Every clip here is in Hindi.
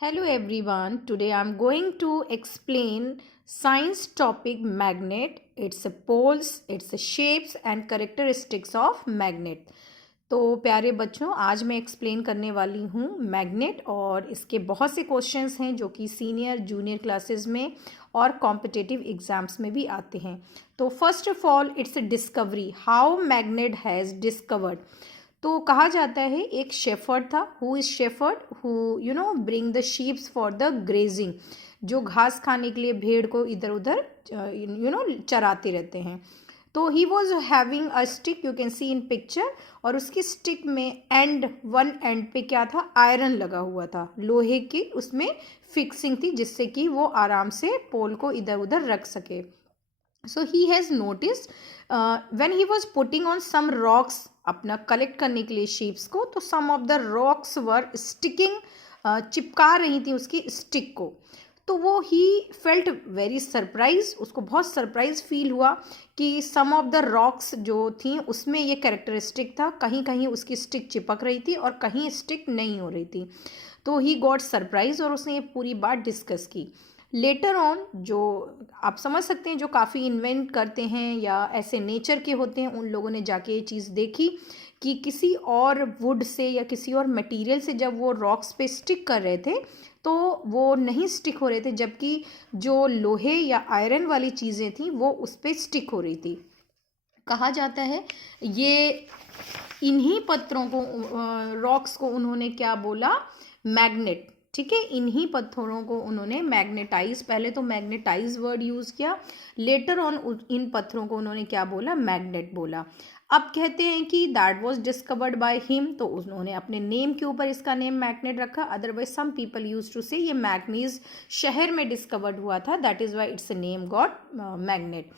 Hello everyone. Today I'm going to explain science topic magnet, its poles, its shapes and characteristics of magnet. तो प्यारे बच्चों, आज मैं एक्सप्लेन करने वाली हूँ मैग्नेट और इसके बहुत से क्वेश्चंस हैं जो कि सीनियर जूनियर क्लासेस में और कॉम्पिटिटिव एग्जाम्स में भी आते हैं। तो first of all it's discovery, how magnet has discovered. तो कहा जाता है एक शेफर्ड था, who is shepherd, who bring the sheeps for the grazing, जो घास खाने के लिए भेड़ को इधर उधर चराते रहते हैं। तो he was having a stick, you can see in picture, और उसकी स्टिक में वन एंड पे क्या था, आयरन लगा हुआ था, लोहे की उसमें फिक्सिंग थी जिससे कि वो आराम से पोल को इधर उधर रख सके। So he has noticed when he was putting on some rocks, अपना कलेक्ट करने के लिए शीप्स को, तो some of the rocks were sticking, चिपका रही थी उसकी स्टिक को। तो वो ही फेल्ट वेरी सरप्राइज, उसको बहुत सरप्राइज फील हुआ कि सम ऑफ द रॉक्स जो थी उसमें ये कैरेक्टरिस्टिक था, कहीं कहीं उसकी स्टिक चिपक रही थी और कहीं स्टिक नहीं हो रही थी। तो ही गॉट सरप्राइज और उसने ये पूरी बात डिस्कस की। लेटर ऑन, जो आप समझ सकते हैं जो काफ़ी इन्वेंट करते हैं या ऐसे नेचर के होते हैं, उन लोगों ने जाके ये चीज़ देखी कि किसी और वुड से या किसी और मटेरियल से जब वो रॉक्स पे स्टिक कर रहे थे तो वो नहीं स्टिक हो रहे थे, जबकि जो लोहे या आयरन वाली चीज़ें थी वो उस पर स्टिक हो रही थी। कहा जाता है ये इन्हीं पत्थरों को, रॉक्स को उन्होंने क्या बोला, मैग्नेट। ठीक है, इन्हीं पत्थरों को उन्होंने मैग्नेटाइज, पहले तो मैग्नेटाइज वर्ड यूज़ किया, लेटर ऑन इन पत्थरों को उन्होंने क्या बोला, मैग्नेट बोला। अब कहते हैं कि that was discovered by him, तो उन्होंने अपने नेम के ऊपर इसका नेम मैग्नेट रखा। Otherwise some people use to say ये मैग्नीज शहर में डिस्कवर्ड हुआ था, that is why its name got magnet.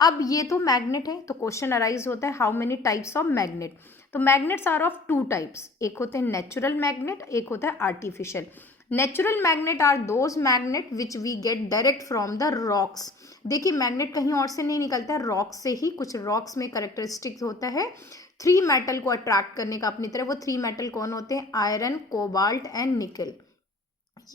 अब ये तो मैग्नेट है, तो क्वेश्चन अराइज होता है how many types of magnet. तो magnets are of two types, एक होते हैं नेचुरल मैग्नेट, एक होता है artificial. Natural magnet are those magnet which we get direct from the rocks. देखिए मैग्नेट कहीं और से नहीं निकलता है, रॉक से ही। कुछ रॉक्स में करेक्टरिस्टिक होता है थ्री मेटल को अट्रैक्ट करने का अपनी तरफ। वो थ्री मेटल कौन होते हैं, आयरन, कोबाल्ट एंड निकल।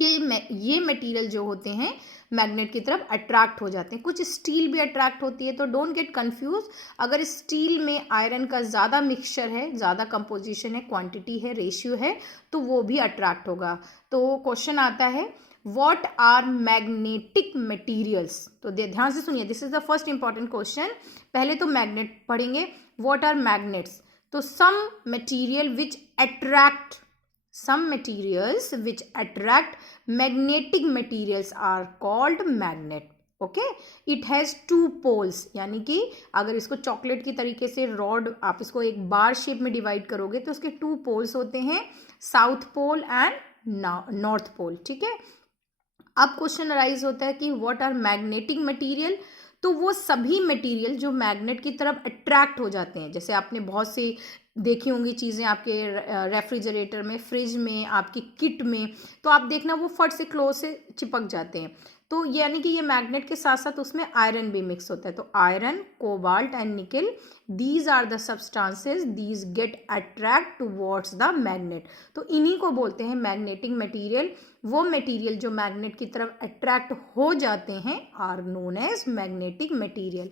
ये मटेरियल जो होते हैं मैग्नेट की तरफ अट्रैक्ट हो जाते हैं। कुछ स्टील भी अट्रैक्ट होती है, तो डोंट गेट कंफ्यूज। अगर स्टील में आयरन का ज़्यादा मिक्सचर है, ज़्यादा कंपोजिशन है, क्वांटिटी है, रेशियो है, तो वो भी अट्रैक्ट होगा। तो क्वेश्चन आता है व्हाट आर मैग्नेटिक मटीरियल्स। तो ध्यान से सुनिए, this is the first important question. पहले तो मैग्नेट पढ़ेंगे, व्हाट आर मैग्नेट्स। तो some material which attract, some materials which attract magnetic materials are called magnet. Okay, it has two poles, यानी कि अगर इसको चॉकलेट की तरीके से रॉड आप इसको एक बार शेप में डिवाइड करोगे तो उसके टू पोल्स होते हैं, south pole and north pole. ठीक है, अब क्वेश्चन अराइज होता है कि व्हाट आर मैग्नेटिक मटेरियल। तो वो सभी मटेरियल जो मैग्नेट की तरफ अट्रैक्ट हो जाते हैं, जैसे आपने बहुत सी देखी होंगी चीज़ें आपके रेफ्रिजरेटर में, फ्रिज में, आपकी किट में, तो आप देखना वो फट से क्लोज से चिपक जाते हैं। तो यानी कि ये मैग्नेट के साथ साथ उसमें आयरन भी मिक्स होता है। तो iron, cobalt and nickel, these are the substances these get attract towards the magnet. तो इन्हीं को बोलते हैं मैग्नेटिक मटेरियल। वो मटेरियल जो मैग्नेट की तरफ अट्रैक्ट हो जाते हैं are known as magnetic material.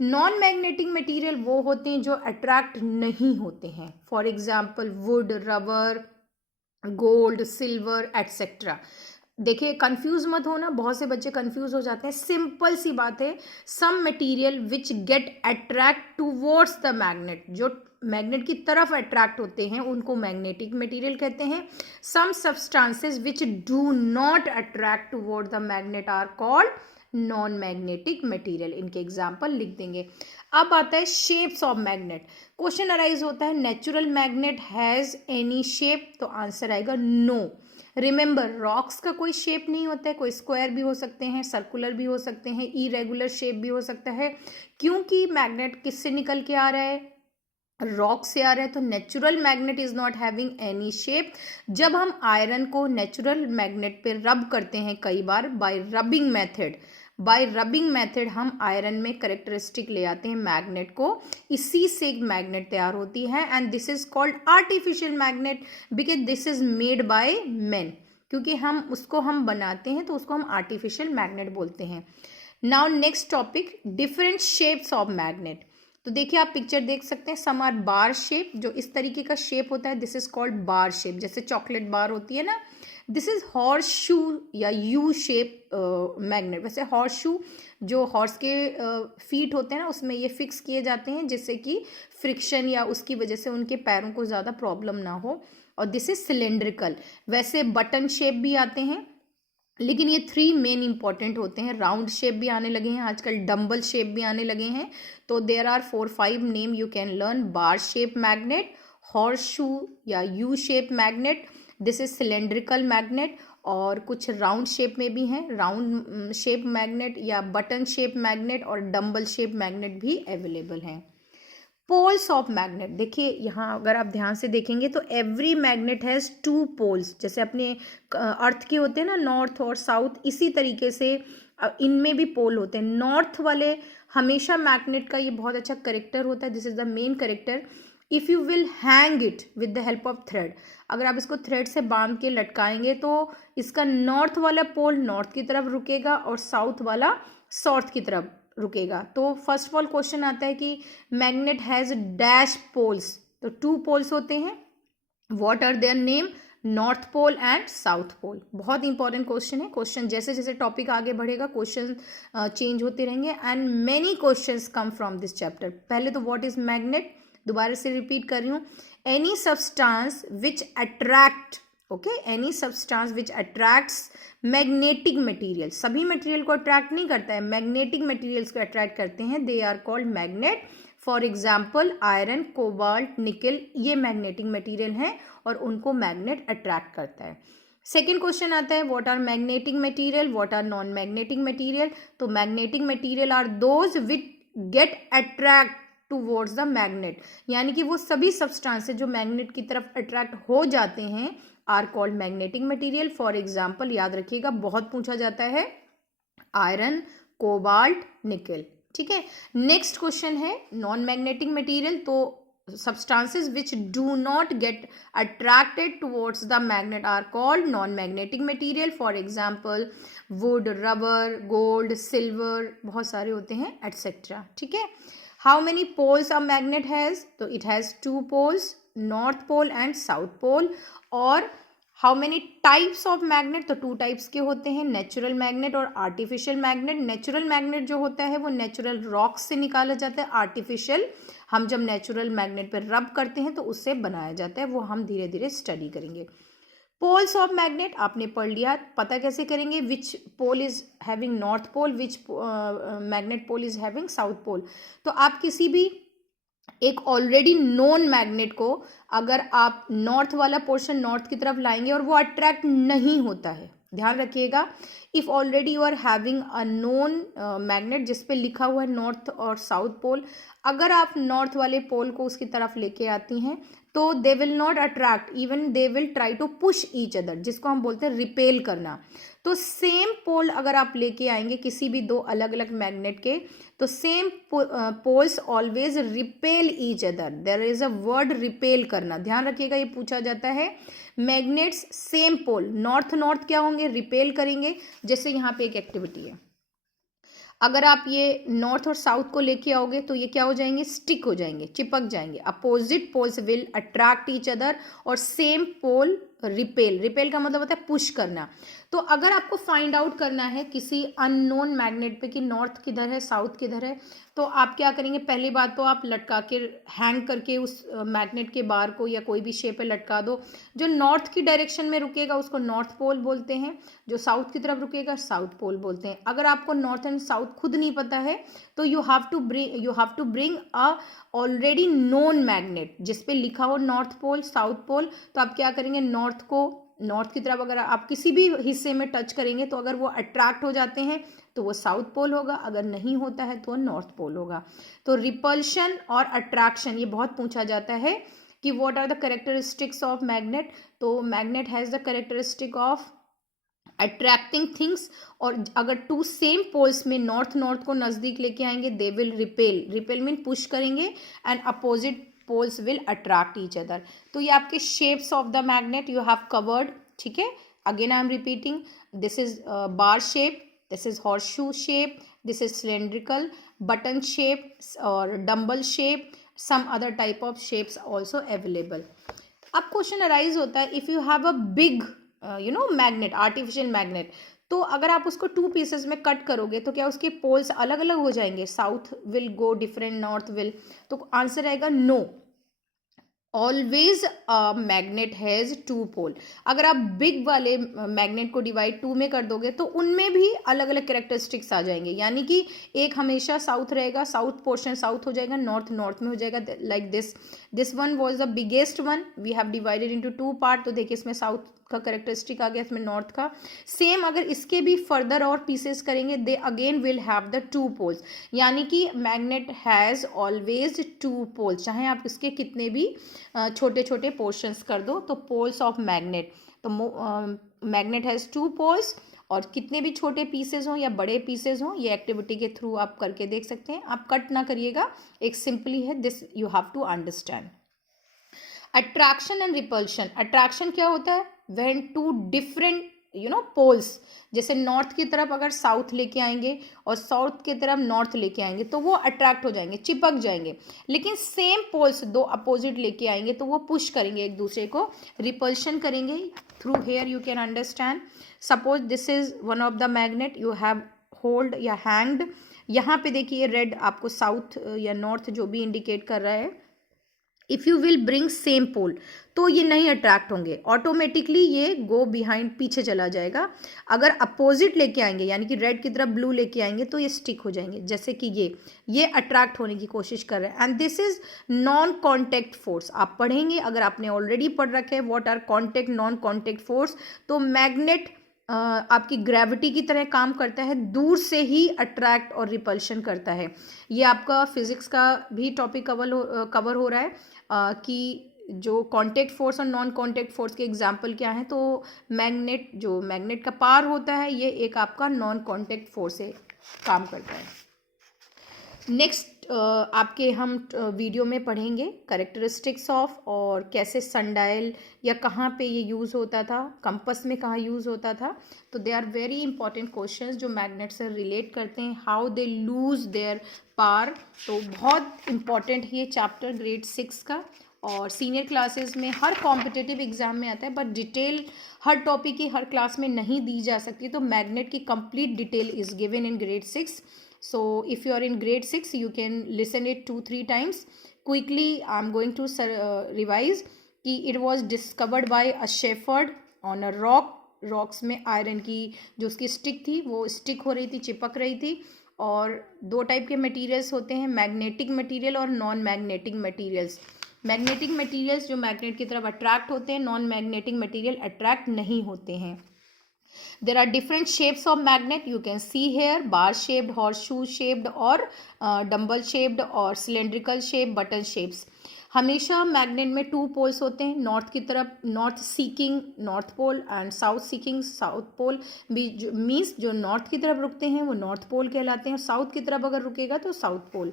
Non magnetic material वो होते हैं जो अट्रैक्ट नहीं होते हैं, for example wood, rubber, gold, silver etcetera. देखिए कंफ्यूज मत होना, बहुत से बच्चे कंफ्यूज हो जाते हैं। सिंपल सी बात है, some material which get attract towards the magnet, जो मैग्नेट की तरफ अट्रैक्ट होते हैं उनको मैग्नेटिक मटेरियल कहते हैं। Some substances which do not attract toward the magnet are called non magnetic material. इनके एग्जाम्पल लिख देंगे। अब आता है shapes of magnet. Question arise होता है natural magnet has any shape, तो आंसर आएगा नो। रिमेंबर, रॉक्स का कोई शेप नहीं होता है, कोई स्क्वायर भी हो सकते हैं, सर्कुलर भी हो सकते हैं, इरेगुलर शेप भी हो सकता है, क्योंकि मैग्नेट किससे निकल के आ रहा है, रॉक से आ रहा है। तो natural magnet is not having any shape. जब हम आयरन को नेचुरल मैग्नेट पे रब करते हैं कई बार बाय रबिंग मेथड हम आयरन में करेक्टरिस्टिक ले आते हैं मैग्नेट को, इसी से एक मैग्नेट तैयार होती है and this is called artificial magnet because this is made by man. क्योंकि हम बनाते हैं तो उसको हम आर्टिफिशियल मैग्नेट बोलते हैं। Now next topic, different shapes of magnet. तो देखिए आप पिक्चर देख सकते हैं, सम आर बार शेप, जो इस तरीके का शेप होता है this is called bar shape, जैसे चॉकलेट बार होती है ना। दिस इज हॉर्स शू या यू शेप मैग्नेट। वैसे हॉर्स शू जो हॉर्स के फीट होते हैं ना उसमें ये फिक्स किए जाते हैं जिससे कि फ्रिक्शन या उसकी वजह से उनके पैरों को ज़्यादा प्रॉब्लम ना हो। और दिस इज सिलेंड्रिकल। वैसे बटन शेप भी आते हैं, लेकिन ये 3 मेन इंपॉर्टेंट होते हैं। राउंड शेप भी आने लगे हैं आजकल, डम्बल शेप भी आने लगे हैं। तो there are 4-5 name you can learn. Bar shape magnet, horseshoe या U shape magnet, this is cylindrical magnet. और कुछ राउंड शेप में भी हैं, राउंड शेप मैग्नेट या बटन शेप मैग्नेट और डम्बल शेप मैग्नेट भी अवेलेबल हैं। पोल्स ऑफ मैग्नेट, देखिए यहाँ अगर आप ध्यान से देखेंगे तो एवरी मैग्नेट हैज़ 2 पोल्स। जैसे अपने अर्थ के होते हैं ना नॉर्थ और साउथ, इसी तरीके से इनमें भी पोल होते हैं। नॉर्थ वाले हमेशा मैग्नेट का ये बहुत अच्छा करेक्टर होता है, this is the main character. If you will hang it with the help of thread, अगर आप इसको थ्रेड से बांध के लटकाएंगे तो इसका नॉर्थ वाला पोल नॉर्थ की तरफ रुकेगा और साउथ वाला साउथ की तरफ रुकेगा। तो फर्स्ट ऑफ ऑल क्वेश्चन आता है कि मैग्नेट हैज डैश पोल्स, तो 2 पोल्स होते हैं। What are their name? North pole and south pole. बहुत इंपॉर्टेंट क्वेश्चन है। क्वेश्चन जैसे जैसे टॉपिक आगे बढ़ेगा क्वेश्चन चेंज होते रहेंगे and many questions come from this chapter. पहले तो व्हाट इज मैग्नेट, दोबारा से रिपीट कर रही हूँ। Any substance which attract, okay, any substance which attracts magnetic material, सभी मटेरियल को अट्रैक्ट नहीं करता है, मैग्नेटिक मटेरियल्स को अट्रैक्ट करते हैं, they are called magnet. For example iron, cobalt, nickel, ये मैग्नेटिक मटेरियल हैं और उनको मैग्नेट अट्रैक्ट करता है। सेकेंड क्वेश्चन आता है what are magnetic material, what are non magnetic material. तो magnetic material are those which get attract towards the magnet, यानी कि वो सभी सब्सटेंसेस जो मैग्नेट की तरफ अट्रैक्ट हो जाते हैं are called magnetic material. For example याद रखिएगा, बहुत पूछा जाता है, आयरन, कोबाल्ट, निकल। ठीक है, नेक्स्ट क्वेश्चन है नॉन मैग्नेटिक मटेरियल। तो substances which do not get attracted towards the magnet are called non-magnetic material. For example wood, rubber, gold, silver, बहुत सारे होते हैं etc. ठीक है, how many poles a magnet has? तो it has 2 poles, north pole and south pole. और how many types of magnet? तो 2 टाइप्स के होते हैं, नेचुरल मैग्नेट और आर्टिफिशियल मैग्नेट। नेचुरल मैग्नेट जो होता है वो नेचुरल रॉक से निकाला जाता है, आर्टिफिशियल हम जब नेचुरल मैग्नेट पर रब करते हैं तो उससे बनाया जाता है, वो हम धीरे धीरे स्टडी करेंगे। पोल्स ऑफ मैग्नेट आपने पढ़ लिया, पता कैसे करेंगे? Which pole is having north pole, which magnet pole is having south pole. तो आप किसी भी एक ऑलरेडी नोन मैग्नेट को अगर आप नॉर्थ वाला पोर्शन नॉर्थ की तरफ लाएंगे और वो अट्रैक्ट नहीं होता है, ध्यान रखिएगा, if already you are having a known magnet जिस पे लिखा हुआ है नॉर्थ और साउथ पोल, अगर आप नॉर्थ वाले पोल को उसकी तरफ लेके आती हैं तो they will not attract, even they will try to push each other, जिसको हम बोलते हैं रिपेल करना। तो सेम पोल अगर आप लेके आएंगे किसी भी 2 अलग अलग मैग्नेट के, तो same poles always repel each other, there is a word repel करना, ध्यान रखिएगा, ये पूछा जाता है। Magnets same pole north north क्या होंगे? रिपेल करेंगे। जैसे यहाँ पे एक एक्टिविटी है, अगर आप ये नॉर्थ और साउथ को लेके आओगे तो ये क्या हो जाएंगे? स्टिक हो जाएंगे, चिपक जाएंगे। Opposite poles will attract each other और सेम पोल रिपेल, रिपेल का मतलब होता है पुश करना। तो अगर आपको फाइंड आउट करना है किसी अननोन मैग्नेट पे कि नॉर्थ किधर है साउथ किधर है, तो आप क्या करेंगे? पहली बात तो आप लटका के हैंग करके उस मैग्नेट के बार को या कोई भी शेप पे लटका दो। जो नॉर्थ की डायरेक्शन में रुकेगा उसको नॉर्थ पोल बोलते हैं, जो साउथ की तरफ रुकेगा साउथ पोल बोलते हैं। अगर आपको नॉर्थ एंड साउथ खुद नहीं पता है तो you have to bring a already known magnet जिस पे लिखा हो नॉर्थ पोल साउथ पोल। तो आप क्या करेंगे? नॉर्थ को नॉर्थ की तरफ अगर आप किसी भी हिस्से में टच करेंगे तो अगर वो अट्रैक्ट हो जाते हैं तो वो साउथ पोल होगा, अगर नहीं होता है तो नॉर्थ पोल होगा। तो रिपल्शन और अट्रैक्शन ये बहुत पूछा जाता है कि what are the characteristics of magnet. तो magnet has the characteristic of attracting things, और अगर 2 सेम पोल्स में नॉर्थ नॉर्थ को नज़दीक लेके आएंगे they will repel, repel mean push करेंगे, and opposite poles will attract each other. तो ये आपके shapes of the magnet you have covered, ठीक है। Again I am repeating, this is bar shape, this is horseshoe shape, this is cylindrical, button shape or dumbbell shape, some other type of shapes also available. अब क्वेश्चन अराइज होता है, if you have a big magnet, artificial magnet, तो अगर आप उसको 2 पीसेस में कट करोगे तो क्या उसके पोल्स अलग अलग हो जाएंगे, south will go different, north will, तो आंसर आएगा नो, ऑलवेज मैग्नेट हैज़ 2 पोल। अगर आप बिग वाले मैग्नेट को डिवाइड 2 में कर दोगे तो उनमें भी अलग अलग कैरेक्टरिस्टिक्स आ जाएंगे, यानी कि एक हमेशा साउथ रहेगा, साउथ पोर्शन साउथ हो जाएगा, नॉर्थ नॉर्थ में हो जाएगा, like this one was the biggest one, we have divided into 2 part, तो देखिए इसमें साउथ का कैरेक्टरिस्टिक आ गया, इसमें नॉर्थ का। सेम अगर इसके भी फर्दर और पीसेस करेंगे, they again will have the 2 poles, यानी कि मैग्नेट हैज़ ऑलवेज 2 पोल्स, चाहे आप इसके कितने भी छोटे छोटे पोर्शंस कर दो, तो पोल्स ऑफ मैग्नेट, तो मैग्नेट हैज़ 2 पोल्स, और कितने भी छोटे पीसेस हों या बड़े पीसेस हों, ये एक्टिविटी के थ्रू आप करके देख सकते हैं, आप कट ना करिएगा, एक सिंपली है, this you have to understand. Attraction and repulsion, attraction क्या होता है, व्हेन 2 डिफरेंट पोल्स, जैसे नॉर्थ की तरफ अगर साउथ लेके आएंगे और साउथ की तरफ नॉर्थ लेके आएंगे तो वो अट्रैक्ट हो जाएंगे, चिपक जाएंगे, लेकिन सेम पोल्स 2 अपोजिट लेके आएंगे तो वो पुश करेंगे एक दूसरे को, रिपल्शन करेंगे। Through here you can understand, suppose this is one of the magnet, you have hold या हैंग्ड, यहाँ पे देखिए रेड आपको साउथ या नॉर्थ जो भी इंडिकेट कर रहा है, if you will bring same pole तो ये नहीं अट्रैक्ट होंगे, ऑटोमेटिकली ये गो बिहाइंड, पीछे चला जाएगा। अगर अपोजिट लेके आएंगे, यानी कि रेड की तरफ ब्लू लेके आएंगे, तो ये स्टिक हो जाएंगे, जैसे कि ये अट्रैक्ट होने की कोशिश कर रहे हैं, and this is non contact force. आप पढ़ेंगे, अगर आपने ऑलरेडी पढ़ रखे हैं what are contact, non contact force, तो मैग्नेट आपकी ग्रेविटी की तरह काम करता है, दूर से ही अट्रैक्ट और रिपल्शन करता है। ये आपका फिजिक्स का भी टॉपिक कवर हो रहा है कि जो कांटेक्ट फोर्स और नॉन कांटेक्ट फोर्स के एग्जांपल क्या हैं, तो मैग्नेट का पार होता है, ये एक आपका नॉन कांटेक्ट फोर्स से काम करता है। नेक्स्ट आपके हम वीडियो में पढ़ेंगे कैरेक्टरिस्टिक्स ऑफ, और कैसे सनडायल या कहाँ पे ये यूज़ होता था, कंपस में कहाँ यूज़ होता था, तो they are very important questions जो मैग्नेट से रिलेट करते हैं, how they lose their power, तो बहुत इंपॉर्टेंट है ये चैप्टर ग्रेड 6 का, और सीनियर क्लासेस में हर कॉम्पिटिटिव एग्जाम में आता है, बट डिटेल हर टॉपिक की हर क्लास में नहीं दी जा सकती, तो मैग्नेट की complete detail is given in grade 6. So if you are in grade 6, you can listen it 2-3 times. Quickly I'm going to revise कि it was discovered by a shepherd on a rock. Rocks में आयरन की जो उसकी स्टिक थी वो स्टिक हो रही थी, चिपक रही थी, और 2 टाइप के मटेरियल्स होते हैं, मैग्नेटिक मटेरियल और non magnetic materials. Magnetic materials जो मैग्नेट की तरफ अट्रैक्ट होते हैं, नॉन मैग्नेटिक मटेरियल अट्रैक्ट नहीं होते हैं। There are different shapes of magnet, you can see here, bar shaped, horseshoe shaped और dumbbell shaped और cylindrical shape, button shapes। हमेशा मैग्नेट में 2 पोल्स होते हैं, नॉर्थ की तरफ north seeking north pole and south seeking south pole, means जो नॉर्थ की तरफ रुकते हैं वो नॉर्थ पोल कहलाते हैं, साउथ की तरफ अगर रुकेगा तो south pole.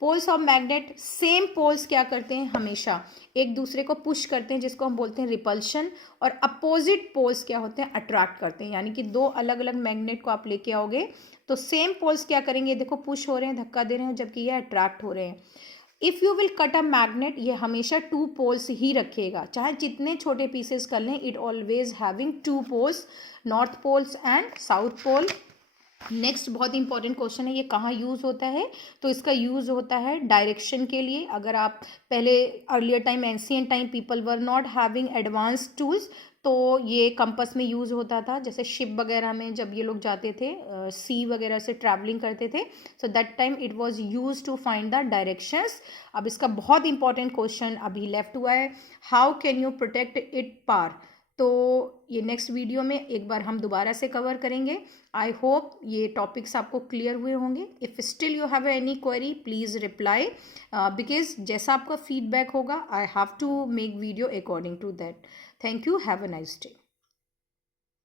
Poles of magnet, same poles क्या करते हैं, हमेशा एक दूसरे को पुश करते हैं, जिसको हम बोलते हैं रिपल्शन, और अपोजिट पोल्स क्या होते हैं, अट्रैक्ट करते हैं, यानी कि 2 अलग अलग मैग्नेट को आप लेके आओगे तो सेम पोल्स क्या करेंगे, देखो पुश हो रहे हैं, धक्का दे रहे हैं, जबकि ये अट्रैक्ट हो रहे हैं। If you will cut a magnet, ये हमेशा 2 पोल्स ही रखेगा, चाहे जितने छोटे पीसेस कर लें, it always having 2 poles, north poles and south pole. Next बहुत इंपॉर्टेंट क्वेश्चन है, ये कहाँ यूज़ होता है, तो इसका यूज़ होता है डायरेक्शन के लिए। अगर आप पहले earlier time, ancient time, people were not having advance tools, तो ये कंपस में यूज़ होता था, जैसे शिप वगैरह में जब ये लोग जाते थे, सी वगैरह से ट्रैवलिंग करते थे, so that time it was used to find the directions. अब इसका बहुत इंपॉर्टेंट क्वेश्चन अभी लेफ्ट हुआ है, how can you protect it पार, तो ये नेक्स्ट वीडियो में एक बार हम दोबारा से कवर करेंगे। आई होप ये टॉपिक्स आपको क्लियर हुए होंगे। If still you have any query please reply, because जैसा आपका फीडबैक होगा I have to make video according to that. Thank you, have a nice day.